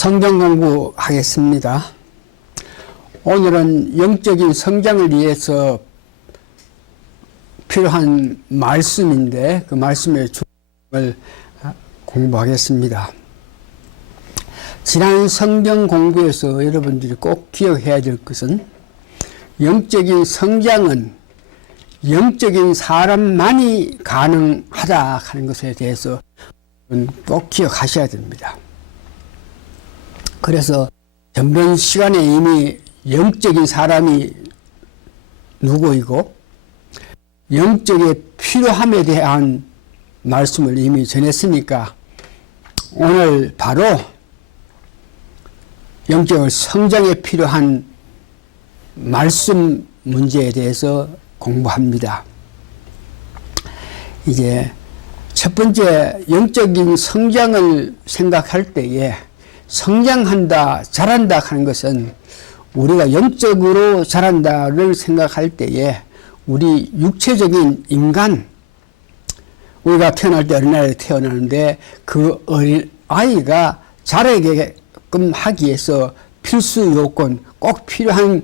성경 공부하겠습니다. 오늘은 영적인 성장을 위해서 필요한 말씀인데 그 말씀의 중심을 공부하겠습니다. 지난 성경 공부에서 여러분들이 꼭 기억해야 될 것은 영적인 성장은 영적인 사람만이 가능하다 하는 것에 대해서 꼭 기억하셔야 됩니다. 그래서 전번 시간에 이미 영적인 사람이 누구이고 영적의 필요함에 대한 말씀을 이미 전했으니까 오늘 바로 영적 성장에 필요한 말씀 문제에 대해서 공부합니다. 이제 첫 번째 영적인 성장을 생각할 때에 성장한다, 자란다 하는 것은 우리가 영적으로 자란다를 생각할 때에 우리 육체적인 인간, 우리가 태어날 때 어린아이가 태어나는데 그 어린아이가 자라게끔 하기 위해서 필수 요건, 꼭 필요한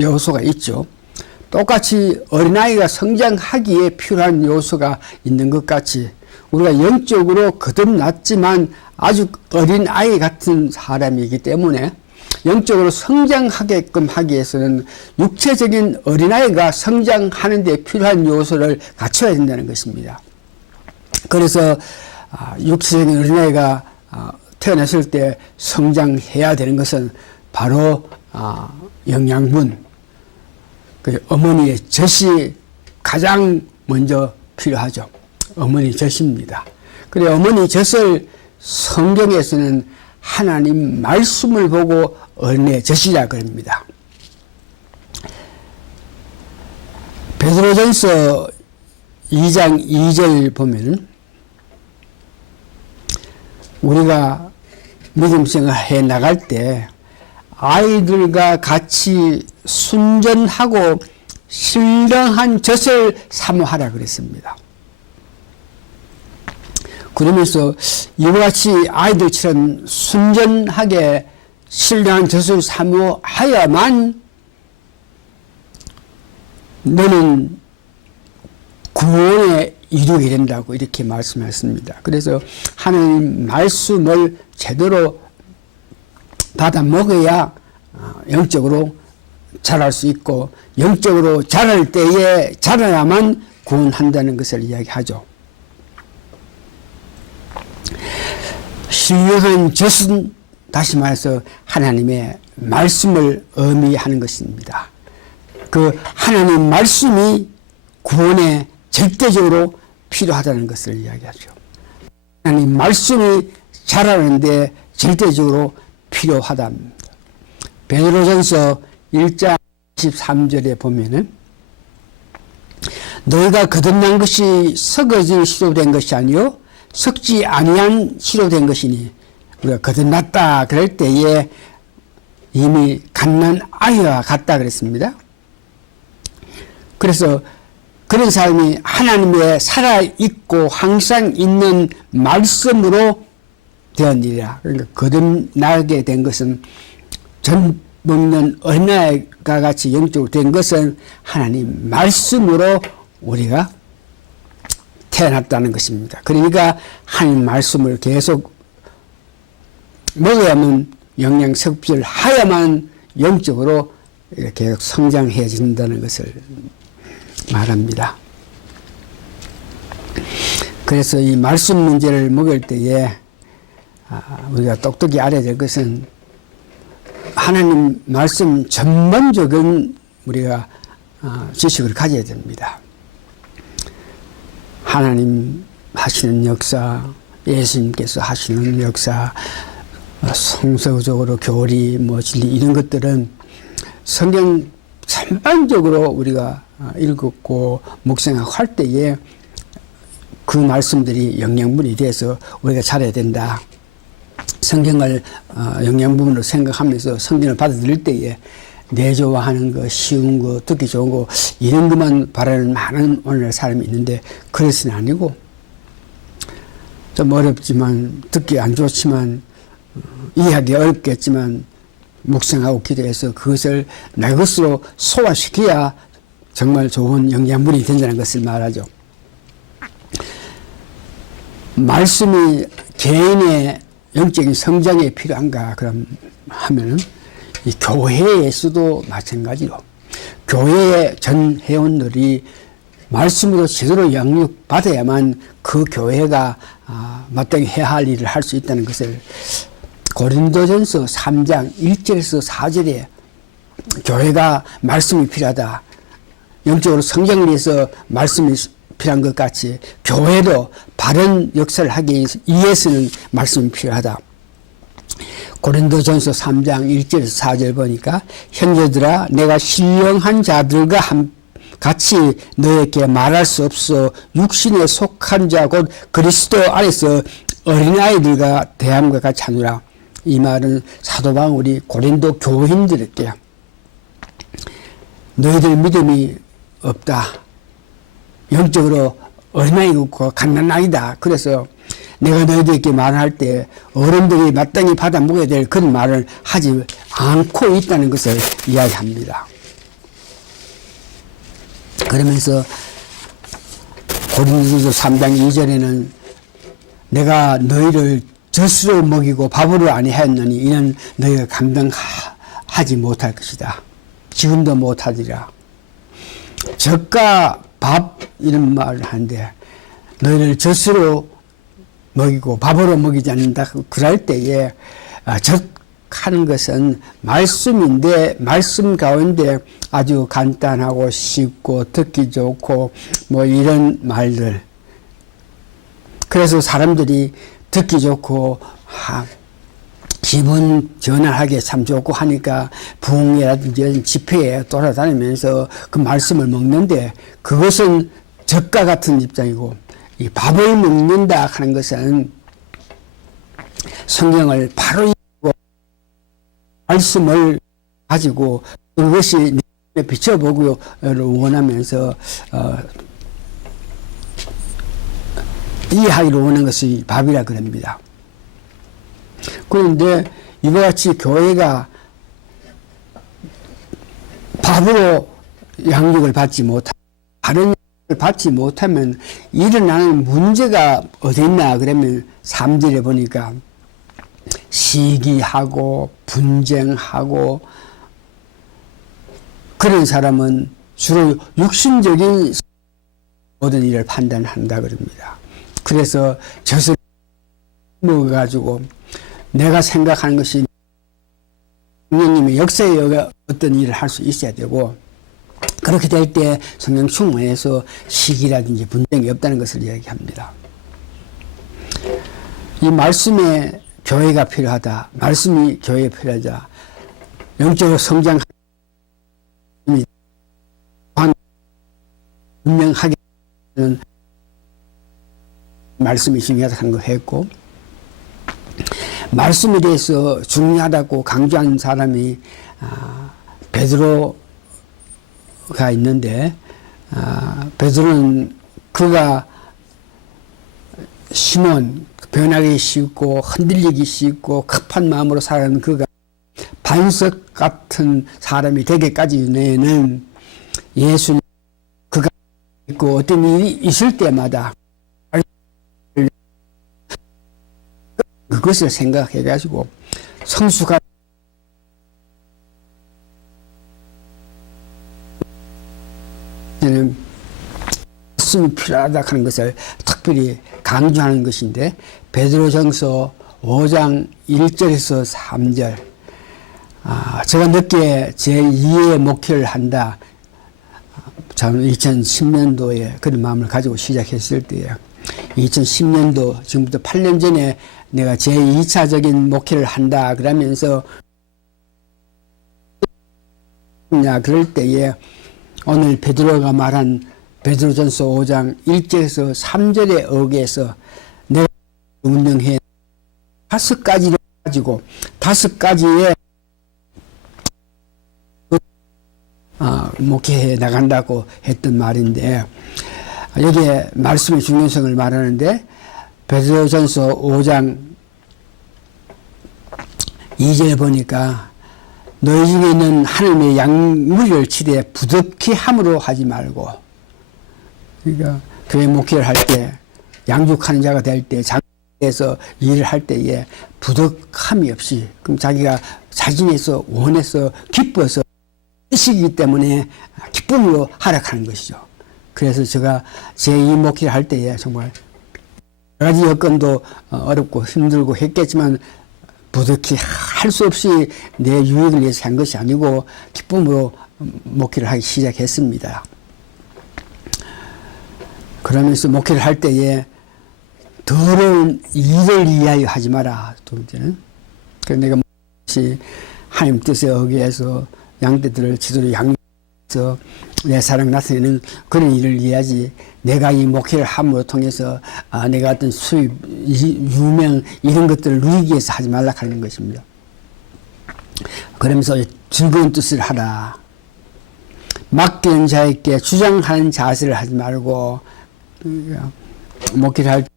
요소가 있죠. 똑같이 어린아이가 성장하기에 필요한 요소가 있는 것 같이 우리가 영적으로 거듭났지만 아주 어린아이 같은 사람이기 때문에 영적으로 성장하게끔 하기 위해서는 육체적인 어린아이가 성장하는 데 필요한 요소를 갖춰야 된다는 것입니다. 그래서 육체적인 어린아이가 태어났을 때 성장해야 되는 것은 바로 영양분, 그 어머니의 젖이 가장 먼저 필요하죠. 어머니 젖입니다. 그래 어머니 젖을 성경에서는 하나님 말씀을 보고 어린의 젖이라 그럽니다. 베드로전서 2장 2절 보면 우리가 믿음생활 해 나갈 때 아이들과 같이 순전하고 신령한 젖을 사모하라 그랬습니다. 그러면서 이와 같이 아이들처럼 순전하게 신령한 젖을 사모하야만 너는 구원에 이르게 된다고 이렇게 말씀하셨습니다. 그래서 하나님 말씀을 제대로 받아 먹어야 영적으로 자랄 수 있고 영적으로 자랄 때에 자라야만 구원한다는 것을 이야기하죠. 신령한 젖은 다시 말해서 하나님의 말씀을 의미하는 것입니다. 그 하나님 말씀이 구원에 절대적으로 필요하다는 것을 이야기하죠. 하나님 말씀이 자라는데 절대적으로 필요하답니다. 베드로전서 1장 13절에 보면은 너희가 거듭난 것이 썩어진 씨로 된 것이 아니요 썩지 아니한 씨로 된 것이니 우리가 거듭났다 그럴 때에 이미 갓난 아이와 같다 그랬습니다. 그래서 그런 사람이 하나님의 살아있고 항상 있는 말씀으로 되었느니라. 그러니까 거듭나게 된 것은 젖 먹는 어린아이가 같이 영적으로 된 것은 하나님 말씀으로 우리가 태어났다는 것입니다. 그러니까 하나님 말씀을 계속 먹어야만 영양 섭취를 하야만 영적으로 이렇게 성장해진다는 것을 말합니다. 그래서 이 말씀 문제를 먹을 때에 우리가 똑똑히 알아야 될 것은 하나님 말씀 전반적인 우리가 지식을 가져야 됩니다. 하나님 하시는 역사, 예수님께서 하시는 역사, 성서적으로 교리, 진리 이런 것들은 성경 전반적으로 우리가 읽었고 묵상할 때에 그 말씀들이 영양분이 돼서 우리가 잘해야 된다. 성경을 영양분으로 생각하면서 성경을 받아들일 때에 내조화하는 거, 쉬운 거, 듣기 좋은 거 이런 것만 바라는 많은 오늘날 사람이 있는데 그것은 아니고 좀 어렵지만 듣기 안 좋지만 이해하기 어렵겠지만 묵상하고 기도해서 그것을 내 것으로 소화시켜야 정말 좋은 영양분이 된다는 것을 말하죠. 말씀이 개인의 영적인 성장에 필요한가 그럼 하면은 이 교회에서도 마찬가지로 교회의 전 회원들이 말씀으로 제대로 양육받아야만 그 교회가 마땅히 해야 할 일을 할 수 있다는 것을 고린도전서 3장 1절에서 4절에 교회가 말씀이 필요하다. 영적으로 성장을 위해서 말씀이 필요한 것 같이 교회도 바른 역사를 하기 위해서는 말씀이 필요하다. 고린도전서 3장 1절에서 4절 보니까 형제들아 내가 신령한 자들과 같이 너에게 말할 수 없어 육신에 속한 자 곧 그리스도 안에서 어린아이들과 대함과 같이 하노라. 이 말은 사도 바울이 고린도 교인들에게 너희들 믿음이 없다. 영적으로 어린아이고 갓난아이다. 그래서 내가 너희들에게 말할 때 어른들이 마땅히 받아 먹어야 될 그런 말을 하지 않고 있다는 것을 이야기합니다. 그러면서 고린도전서 3장 2절에는 내가 너희를 젖으로 먹이고 밥으로 아니하였느니 이는 너희가 감당하지 못할 것이다. 지금도 못하리라. 젖과 밥 이런 말을 하는데 너희를 젖으로 먹이고 밥으로 먹이지 않는다. 그럴 때에 젖하는 것은 말씀인데 말씀 가운데 아주 간단하고 쉽고 듣기 좋고 뭐 이런 말들. 그래서 사람들이 듣기 좋고 기분 전환하기 참 좋고 하니까 부흥회라든지 집회에 돌아다니면서 그 말씀을 먹는데 그것은 젖과 같은 입장이고 이 밥을 먹는다 하는 것은 성경을 바로 읽고 말씀을 가지고 그것이 내 비춰보고 원하면서 이해하기를 원하는 것이 밥이라 그럽니다. 그런데 이와 같이 교회가 밥으로 양육을 받지 못하고 바른 양육을 받지 못하면 일어나는 문제가 어디 있나 그러면 3절에 보니까 시기하고 분쟁하고 그런 사람은 주로 육신적인 모든 일을 판단한다 그럽니다. 그래서 젖을 먹어가지고 내가 생각하는 것이 성령님의 역사에 어떤 일을 할 수 있어야 되고 그렇게 될 때 성령 충만해서 시기라든지 분쟁이 없다는 것을 이야기합니다. 이 말씀에 교회가 필요하다. 말씀이 교회에 필요하다. 영적으로 성장하는 분명하게 말씀이 중요하다는 걸 했고 말씀에 대해서 중요하다고 강조한 사람이 베드로가 있는데 베드로는 그가 시몬 변하기 쉽고 흔들리기 쉽고 급한 마음으로 살아가는 그가 반석 같은 사람이 되기까지 내는 예수님 그가 있고 어떤 일이 있을 때마다 그것을 생각해가지고 성수가 말씀이 필요하다 하는 것을 특별히 강조하는 것인데 베드로전서 5장 1절에서 3절 제가 늦게 제2의 목회를 한다. 저는 2010년도에 그런 마음을 가지고 시작했을 때에 2010년도 지금부터 8년 전에 내가 제2차적인 목회를 한다 그러면서 그럴 때에 오늘 베드로가 말한 베드로전서 5장 1절에서 3절에 의해서 내가 운영해 5가지를 가지고 5가지의 목회해 나간다고 했던 말인데 여기에 말씀의 중요성을 말하는데 베드로전서 5장 2절 보니까 너희 중에 있는 하나님의 양무리를 치되 부득히 함으로 하지 말고, 그러니까 교회 목회를 할 때 양육하는 자가 될 때 장에서 일을 할 때에 부득함이 없이, 그럼 자기가 자진해서 원해서 기뻐서 뜻이기 때문에 기쁨으로 하락하는 것이죠. 그래서 제가 제 이 목회를 할 때에 정말 여러 가지 여건도 어렵고 힘들고 했겠지만 부득이 할 수 없이 내 유익을 위해서 한 것이 아니고 기쁨으로 목회를 하기 시작했습니다. 그러면서 목회를 할 때에 더러운 일을 위하여 하지 마라. 두 번째는. 그래서 내가 하나님 뜻에 의해서 양떼들을 지도로 양육해서 내 사랑 나타내는 그런 일을 위하지, 내가 이 목회를 함으로 통해서 내가 어떤 수입, 유명 이런 것들을 누리기 위해서 하지 말라 하는 것입니다. 그러면서 즐거운 뜻을 하라. 맡기는 자에게 주장하는 자세를 하지 말고, 목회를 할 때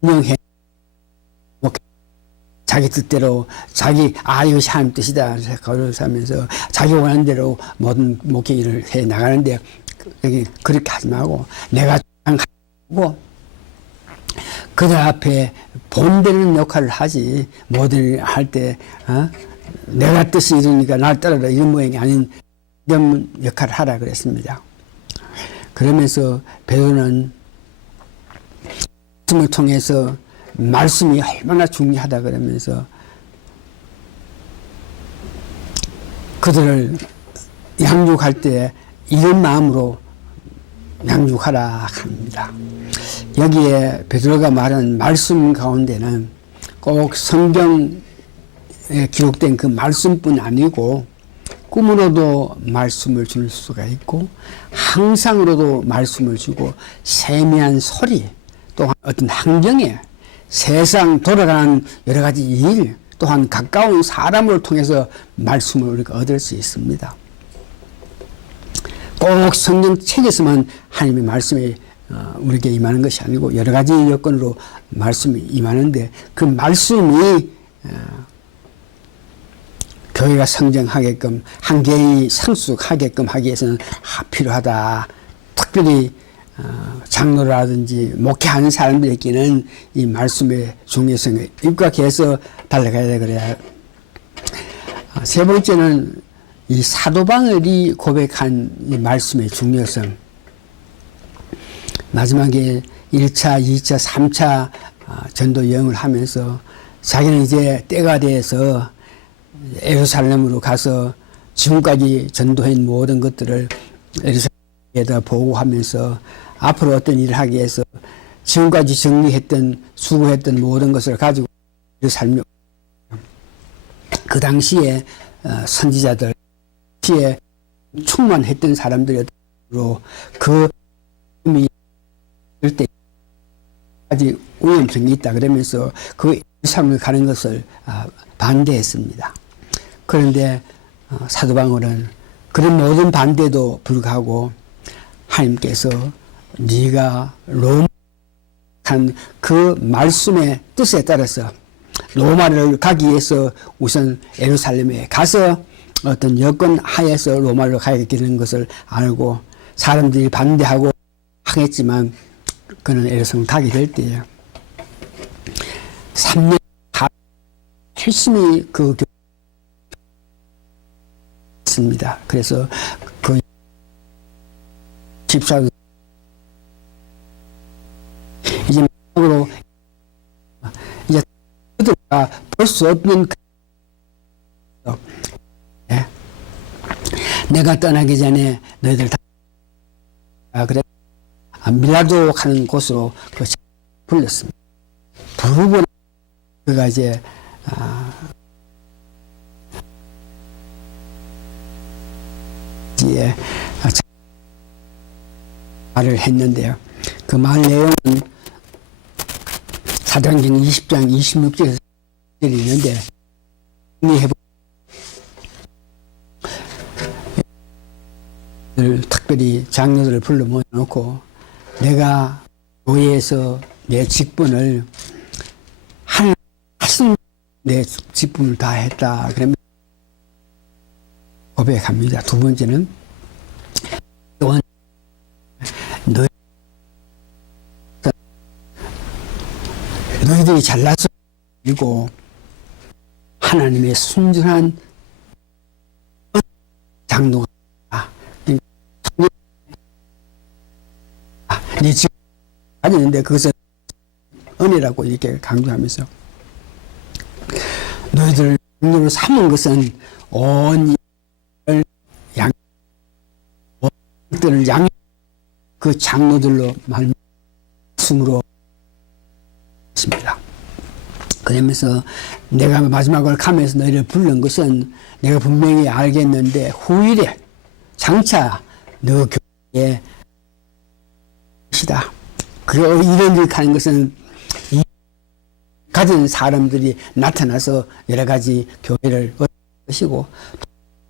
명해 자기 뜻대로 이것이 하나님 뜻이다 걸어서면서 자기 원하는 대로 모든 목회 일을 해 나가는데, 여기 그렇게 하지 말고 내가 주장하고 그들 앞에 본되는 역할을 하지, 모든 일을 할 때 내가 뜻이 이러니까 날 따르라 이런 모양이 아닌 이런 역할을 하라 그랬습니다. 그러면서 베드로는 말씀을 통해서 말씀이 얼마나 중요하다 그러면서 그들을 양육할 때 이런 마음으로 양육하라 합니다. 여기에 베드로가 말한 말씀 가운데는 꼭 성경에 기록된 그 말씀뿐 아니고 꿈으로도 말씀을 줄 수가 있고 항상으로도 말씀을 주고 세미한 소리, 또한 어떤 환경에 세상 돌아가는 여러 가지 일, 또한 가까운 사람을 통해서 말씀을 우리가 얻을 수 있습니다. 꼭 성경책에서만 하나님의 말씀이 우리에게 임하는 것이 아니고 여러 가지 여건으로 말씀이 임하는데, 그 말씀이 교회가 성장하게끔, 한 개인이 성숙하게끔 하기 위해서는 필요하다. 특별히 장로라든지 목회하는 사람들에게는 이 말씀의 중요성에 입각해서 달려가야 그래야. 세 번째는 이 사도 바울이 고백한 이 말씀의 중요성. 마지막에 1차, 2차, 3차 전도 여행을 하면서 자기는 이제 때가 돼서 예루살렘으로 가서 지금까지 전도한 모든 것들을 예루살렘에다 보고하면서 앞으로 어떤 일을 하기 위해서 지금까지 정리했던 수고했던 모든 것을 가지고 예루살렘에, 그 당시에 선지자들, 당시에 충만했던 사람들로 그 힘이 일 때까지 위험성이 있다 그러면서 그 예루살렘을 가는 것을 반대했습니다. 그런데 사도 바울은 그런 모든 반대도 불구하고 하나님께서 네가 로마 한 그 말씀의 뜻에 따라서 로마를 가기 위해서 우선 예루살렘에 가서 어떤 여건 하에서 로마로 가게 되는 것을 알고 사람들이 반대하고 항했지만 그는 예루살렘 가게 될 때에 3년 열심히 그 교했습니다. 그래서 그 집사도 이제 마지막으로 이제 그들과 볼 수 없는 네. 내가 떠나기 전에 너희들 다 그래 밀라도 가는 곳으로 그 불렀습니다. 부르고 그가 이제 말을 했는데요. 그 말 내용은 사도행전 20장 26절에 있는데 특별히 장로들을 불러 모아놓고 내가 교회에서 내 직분을 하나님 내 직분을 다 했다. 그러면 고백합니다. 두 번째는 너희들이 잘나서 그리고 하나님의 순전한 장로가 네 지금 가지는데 그것은 은혜라고 이렇게 강조하면서 너희들 장로를 삼은 것은 온 양들을 양 그 장로들로 말씀으로 있습니다. 그러면서 내가 마지막을 가면서 너희를 부른 것은 내가 분명히 알겠는데 후일에 장차 너 교회에 것이다. 그 이런 일 하는 것은 이 가진 사람들이 나타나서 여러 가지 교회를 얻을 것이고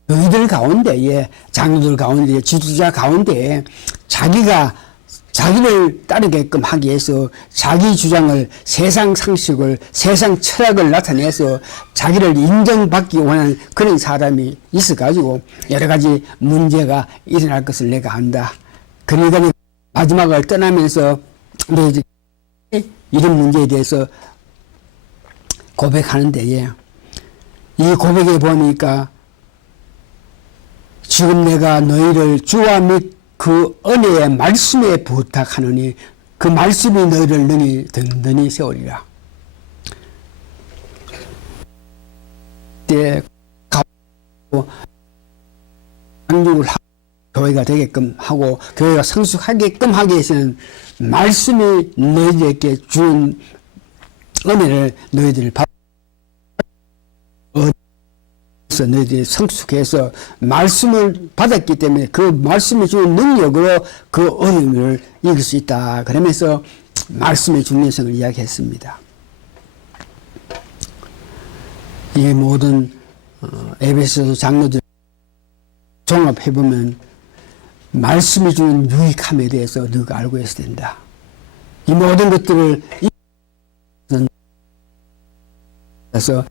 너희들 가운데에 장로들 가운데 지도자 가운데 자기를 따르게끔 하기 위해서 자기 주장을 세상 상식을 세상 철학을 나타내서 자기를 인정받기 원하는 그런 사람이 있어가지고 여러 가지 문제가 일어날 것을 내가 안다. 그러니까 마지막을 떠나면서 이런 문제에 대해서 고백하는 데에 이 고백에 보니까 지금 내가 너희를 주와 및 그 은혜의 말씀에 부탁하노니 그 말씀이 너희를 능히 든든히 세우리라. 때 가고 양육을 하고 교회가 되게끔 하고 교회가 성숙하게끔 하기 위해서는 말씀이 너희들에게 준 은혜를 너희들이 너희들이 성숙해서 말씀을 받았기 때문에 그 말씀이 주는 능력으로 그 어려움을 이길 수 있다. 그러면서 말씀의 중요성을 이야기했습니다. 이 모든 에베소서 장로들 종합해보면 말씀이 주는 유익함에 대해서 너가 알고 있어야 된다. 이 모든 것들을 그래서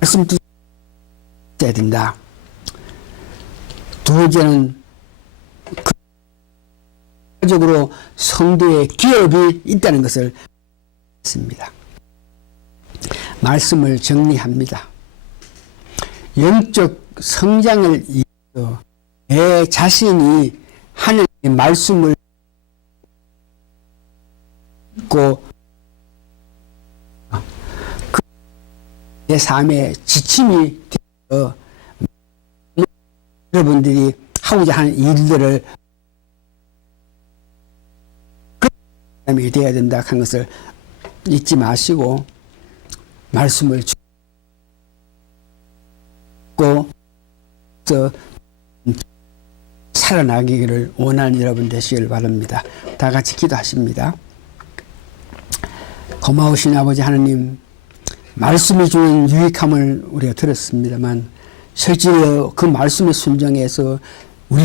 말씀 해야 된다. 두 번째는 적으로 성도의 기업이 있다는 것을 했습니다. 말씀을 정리합니다. 영적 성장을 위해서 내 자신이 하나님의 말씀을 듣고 내 삶의 지침이 되어 여러분들이 하고자 하는 일들을 그 사람이 되어야 된다 하는 것을 잊지 마시고 말씀을 듣고 살아나기를 원하는 여러분 되시길 바랍니다. 다 같이 기도하십니다. 고마우신 아버지 하나님, 말씀이 주는 유익함을 우리가 들었습니다만 실제로 그 말씀에 순종해서 우리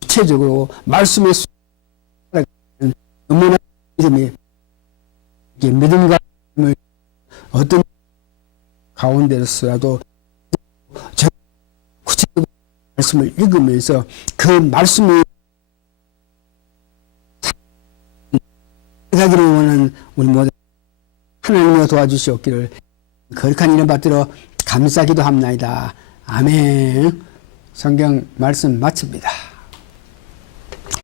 구체적으로 말씀에 순종하는 너무나 믿음과 힘을 어떤 가운데서라도 구체적으로 말씀을 읽으면서 그 말씀을 하기를 원하는 우리 모두 하나님으로 도와주시옵기를 거룩한 이름 받들어 감사기도 합나이다. 아멘. 성경 말씀 마칩니다.